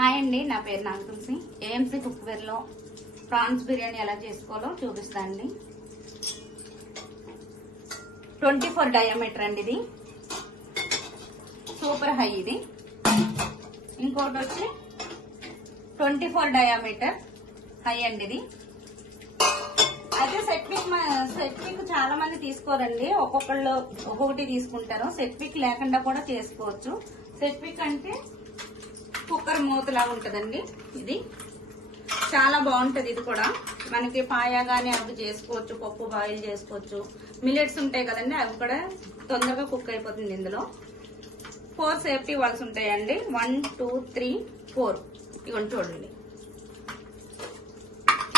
Hi అండి, నా పేరు నాగతులసి. ఏఎంసీ కుక్వేర్ లో ప్రాన్స్ బిర్యానీ ఎలా చేసుకోవాలో చూపిస్తానండి. 24 డయామీటర్ అండి, ఇది సూపర్ హై. ఇది ఇంకోటి వచ్చి 24 డయామీటర్ హై అండి. ఇది అయితే సెట్ పిక్ చాలా మంది తీసుకోరండి, ఒక్కొక్కళ్ళు ఒక్కొక్కటి తీసుకుంటారు. సెట్ పిక్ లేకుండా కూడా చేసుకోవచ్చు. సెట్ పిక్ అంటే కుక్కర్ మూతలాగా ఉంటదండి. ఇది చాలా బాగుంటది. ఇది కూడా మనకి పాయా గానీ అవి చేసుకోవచ్చు, పప్పు బాయిల్ చేసుకోవచ్చు. మిల్లెట్స్ ఉంటాయి కదండి, అవి కూడా తొందరగా కుక్ అయిపోతుంది. ఇందులో 4 సేఫ్టీ వాల్స్ ఉంటాయండి. 1 2 3 4 ఇవన్నీ చూడండి.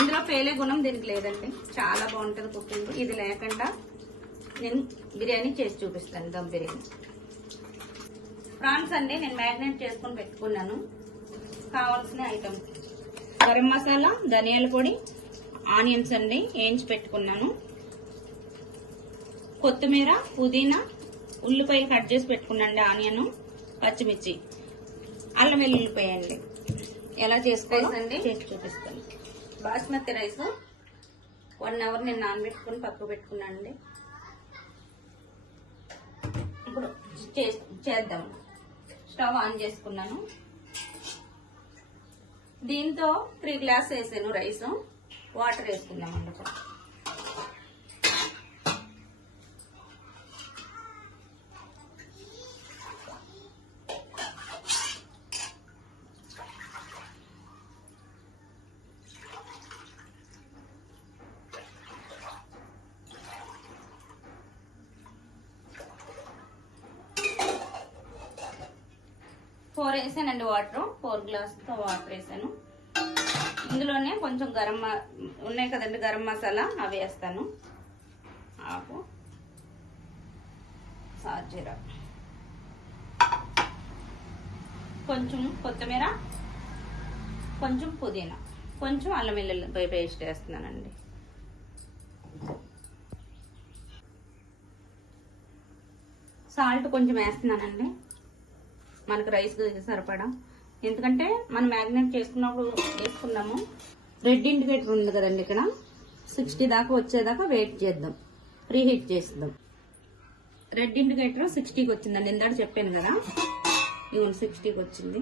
ఇందులో పేలే గుణం దీనికి లేదండి, చాలా బాగుంటది కుకింగ్. ఇది లేకుండా నేను బిర్యానీ చేసి చూపిస్తాను, దమ్ బిర్యానీ. ప్రాన్స్ అండి నేను మ్యారినేట్ చేసుకుని పెట్టుకున్నాను. కావాల్సిన ఐటమ్ గరం మసాలా, ధనియాల పొడి, ఆనియన్స్ అండి వేయించి పెట్టుకున్నాను, కొత్తిమీర, పుదీనా, ఉల్లిపాయ కట్ చేసి పెట్టుకున్నాండి, ఆనియన్, పచ్చిమిర్చి, అల్లం వెల్లుల్లిపాయ అండి. ఎలా చేసుకోవాలండి చేసి చూపిస్తాను. బాస్మతి రైస్ 1 అవర్ నేను నానబెట్టుకుని పక్కకు పెట్టుకున్నానండి. ఇప్పుడు చేద్దాం. స్టవ్ ఆన్ చేసుకున్నాను. దీంతో 3 గ్లాస్ వేసాను రైస్. వాటర్ వేసుకుందామండి. ఫోర్ వేసానండి వాటర్. 4 గ్లాసులతో వాటర్ వేసాను. ఇందులోనే కొంచెం ఉన్నాయి కదండి గరం మసాలా, అవి వేస్తాను. ఆకు, సాజీరా, కొంచెం కొత్తిమీర, కొంచెం పుదీనా, కొంచెం అల్లం వెల్లుల్లి పేస్ట్ వేస్తున్నానండి. సాల్ట్ కొంచెం వేస్తున్నానండి, మనకు రైస్ సరిపడా. ఎందుకంటే మనం మ్యారినేట్ చేసుకున్నప్పుడు వేసుకున్నాము. రెడ్ ఇండికేటర్ ఉంది కదండి, ఇక్కడ 60 దాకా వచ్చేదాకా వెయిట్ చేద్దాం, ప్రీ హీట్ చేద్దాం. రెడ్ ఇండికేటర్ 60కి వచ్చిందండి, ఇందాక చెప్పాను కదా. ఇవన్నీ 60కి వచ్చింది.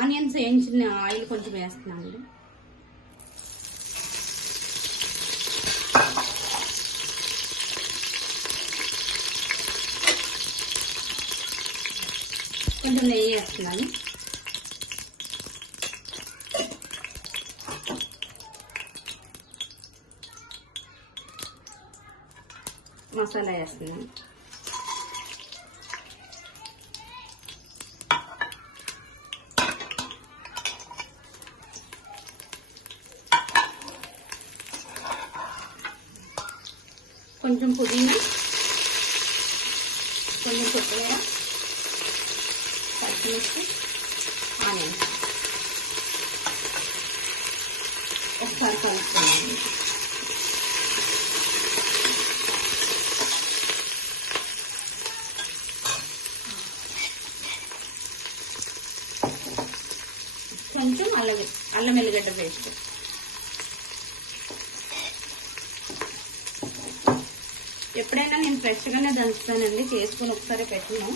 ఆనియన్స్ వేయించిన ఆయిల్ కొంచెం వేస్తున్నానండి. కొంచెం నెయ్యి వేస్తున్నాను. మసాలా వేస్తున్నాను. కొంచెం పుదీనా, కొంచెం కొత్తిమీర, పచ్చిమిర్చి, ఆనియన్స్ ఒకసారి కలుపుకోండి. కొంచెం అల్లం వెల్లిగడ్డ పేస్ట్. ఎప్పుడైనా నేను ఫ్రెష్గానే దంచుతానండి, చేసుకుని ఒకసారి పెట్టినాం.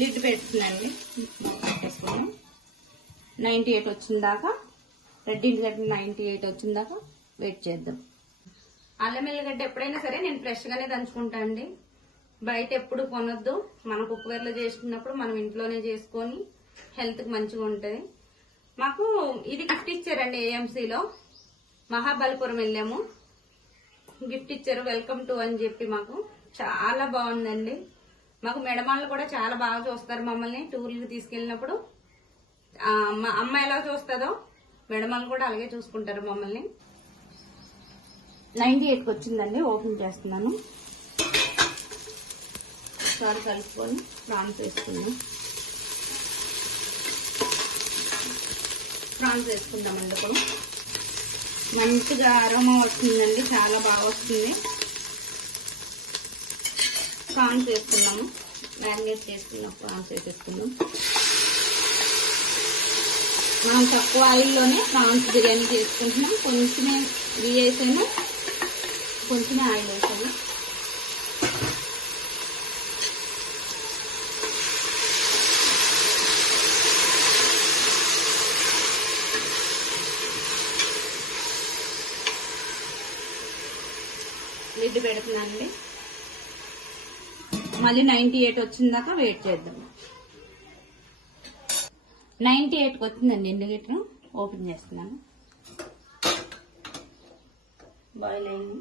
లిడ్ పెడుతుందండి, పెట్టేసుకున్నాం. 98 వచ్చిందాకా, రెడ్ ఇండికేటర్ 98 వచ్చిందాకా వెయిట్ చేద్దాం. అల్లం వెల్లిగడ్డ ఎప్పుడైనా సరే నేను ఫ్రెష్గానే దంచుకుంటా అండి, బయట ఎప్పుడు కొనొద్దు. మన కుక్వేర్లో చేసుకున్నప్పుడు మనం ఇంట్లోనే చేసుకొని హెల్త్కి మంచిగా ఉంటుంది. మాకు ఇది గిఫ్ట్ ఇచ్చారండి ఏఎంసీలో. మహాబలిపురం వెళ్ళాము, గిఫ్ట్ ఇచ్చారు, వెల్కమ్ టు అని చెప్పి. మాకు చాలా బాగుందండి. మాకు మెడమాళ్ళు కూడా చాలా బాగా చూస్తారు మమ్మల్ని టూర్లకు తీసుకెళ్ళినప్పుడు. మా అమ్మ ఎలా చూస్తుందో మెడమాళ్ళు కూడా అలాగే చూసుకుంటారు మమ్మల్ని. 98కి వచ్చిందండి, ఓపెన్ చేస్తున్నాను. ఒకసారి కలుపుకొని ప్రాన్స్ వేసుకుందాం. ప్రాన్స్ వేసుకుందామండి. ఇప్పుడు మంచిగా అరోమా వస్తుందండి, చాలా బాగా వస్తుంది. ప్రాన్స్ వేసుకున్నాము, మ్యారినేట్ చేసుకున్నాం. ప్రాన్స్ వేసేసుకున్నాం. మనం తక్కువ ఆయిల్లోనే ప్రాన్స్ బిర్యానీ చేసుకుంటున్నాం. కొంచెమే ఇవి వేసాను, కొంచెమే ఆయిల్ వేసాను. లిడ్ పెడుతున్నానండి. మళ్ళీ 98 వచ్చిందాకా వెయిట్ చేద్దాం. 98కి వచ్చిందండి ఇండికేటర్. ఓపెన్ చేస్తున్నాను. బాయిల్ అయింది.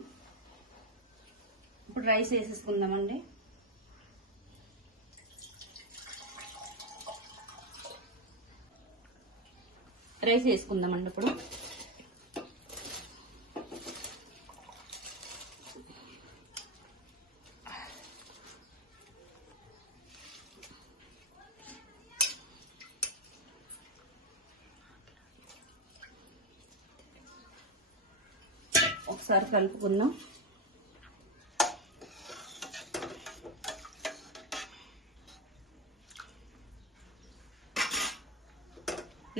ఇప్పుడు రైస్ వేసేసుకుందామండి. రైస్ వేసుకుందామండి. ఇప్పుడు ఒకసారి కలుపుకుందాం.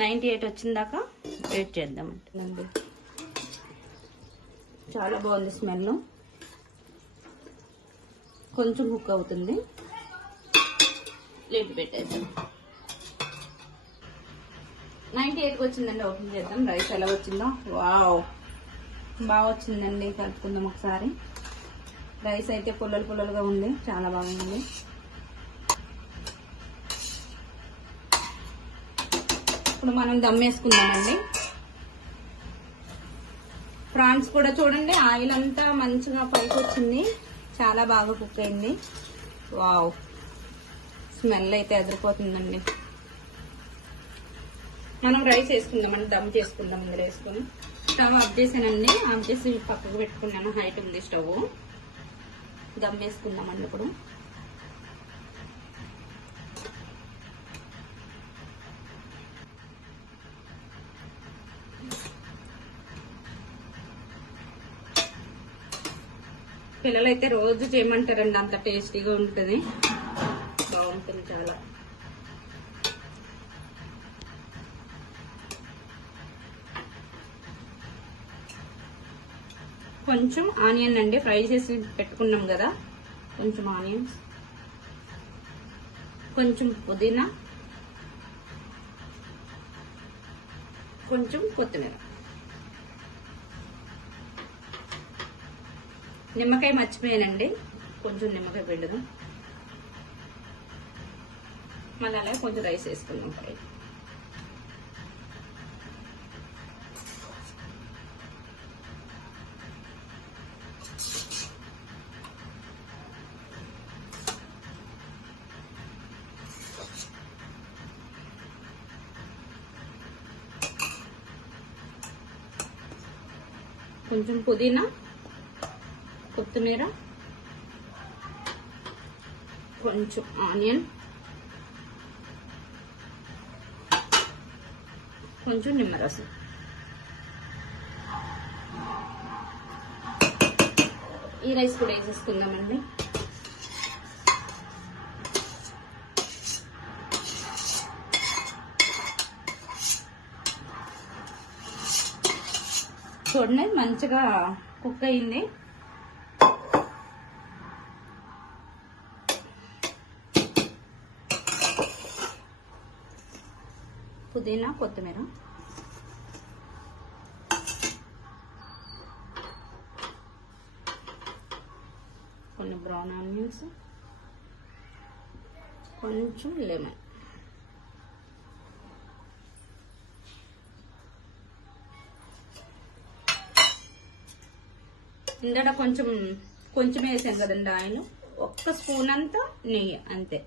నైంటీ 98 వచ్చిందాకా వెయిట్ చేద్దామండి. చాలా బాగుంది స్మెల్. కొంచెం కుక్ అవుతుంది. లిడ్ పెట్టేద్దాం. 98కి వచ్చిందండి. ఓపెన్ చేద్దాం. రైస్ ఎలా వచ్చిందో. వావ్, బాగా వచ్చిందండి. కలుపుకుందాం ఒకసారి. రైస్ అయితే పుల్లలు పుల్లలుగా ఉంది, చాలా బాగుంది. ఇప్పుడు మనం దమ్ వేసుకుందామండి. ప్రాన్స్ కూడా చూడండి, ఆయిల్ అంతా మంచిగా పైకి వచ్చింది, చాలా బాగా కుక్ అయింది. వావ్, స్మెల్ అయితే ఎదిరిపోతుందండి. మనం రైస్ వేసుకుందామండి. దమ్ చేసుకుందాం. ఇందులో వేసుకుని స్టవ్ ఆఫ్ చేసానండి. ఆఫ్ చేసి పక్కకు పెట్టుకున్నాను. హైట్ ఉంది స్టవ్. దమ్ వేసుకుందామండి. ఇప్పుడు పిల్లలైతే రోజు చేయమంటారండి, అంత టేస్టీగా ఉంటుంది, బాగుంటుంది చాలా. కొంచెం ఆనియన్ అండి, ఫ్రై చేసి పెట్టుకున్నాం కదా, కొంచెం ఆనియన్స్, కొంచెం పుదీనా, కొంచెం కొత్తిమీర, నిమ్మకాయ మర్చిపోయానండి, కొంచెం నిమ్మకాయ పిండుదాం. మళ్ళీ అలాగే కొంచెం రైస్ వేసుకుందాం. ఫ్రై కొంచెం పుదీనా, కొత్తిమీర, కొంచెం ఆనియన్, కొంచెం నిమ్మరసం. ఈ రైస్ కూడా వేసేసుకుందామండి. చూడండి మంచిగా కుక్ అయింది. పుదీనా, కొత్తిమీర, కొన్ని బ్రౌన్ ఆనియన్స్, కొంచెం లెమన్, ఇందట కొంచెం వేసాను కదండి ఆయిల్, ఒక్క స్పూన్ అంతా నెయ్యి అంతే,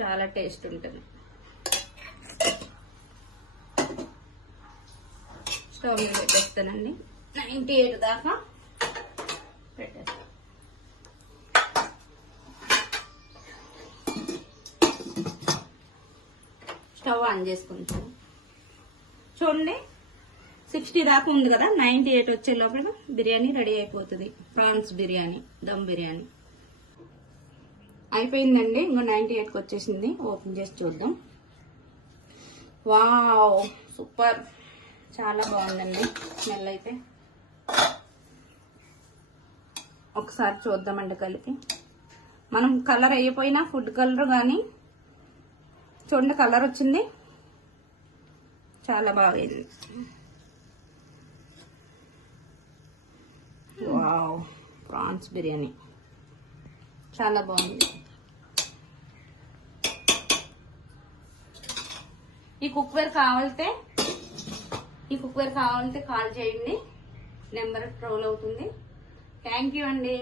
చాలా టేస్ట్ ఉంటుంది. స్టవ్ మీద పెట్టేస్తానండి. 98 దాకా పెట్టేస్తాను. స్టవ్ ఆన్ చేసుకుంటాను. చూడండి 60 దాకా ఉంది కదా, 98 వచ్చే లోపల బిర్యానీ రెడీ అయిపోతుంది. ప్రాన్స్ బిర్యానీ, దమ్ బిర్యానీ అయిపోయిందండి. ఇంకో 98కి వచ్చేసింది. ఓపెన్ చేసి చూద్దాం. వావ్, సూపర్, చాలా బాగుందండి స్మెల్ అయితే. ఒకసారి చూద్దామండి కలిపి. మనం కలర్ అయిపోయినా ఫుడ్ కలర్ కానీ చూడండి కలర్ వచ్చింది, చాలా బాగైంది. వావ్, ప్రాన్స్ బిర్యానీ చాలా బాగుంది. ఈ కుక్వేర్ కావాలంటే కాల్ చేయండి, నెంబర్ ట్రోల్ అవుతుంది. థ్యాంక్ యూ అండి.